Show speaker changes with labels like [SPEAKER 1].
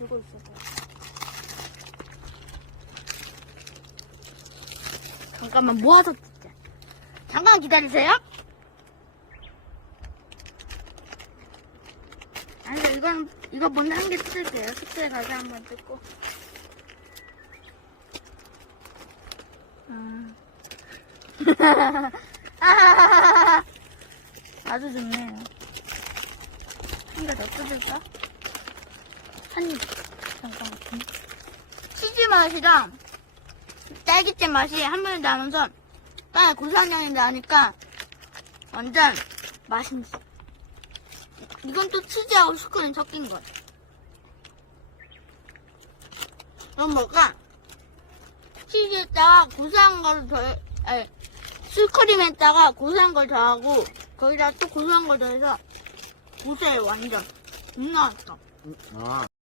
[SPEAKER 1] 들고 있어서. 잠깐만 모아서 찍자. 잠깐 기다리세요. 아니 이건 이거 먼저 한개 찍을게요. 숙소에 가서 한번 찍고. 음. 아주 좋네요. 한 개 더 뜯을까? 한 입. 잠깐만. 치즈 맛이랑 딸기잼 맛이 한 번에 나면서 딸 고소한 향이 나니까 완전 맛있어. 이건 또 치즈하고 슈크림 섞인 거야. 그럼 뭐가 치즈에다가 고소한 걸 더, 아니, 슈크림에다가 고소한 걸 더하고 거기다 또 고소한 걸 더해서 고소해 완전. 음, 나왔어.
[SPEAKER 2] 아.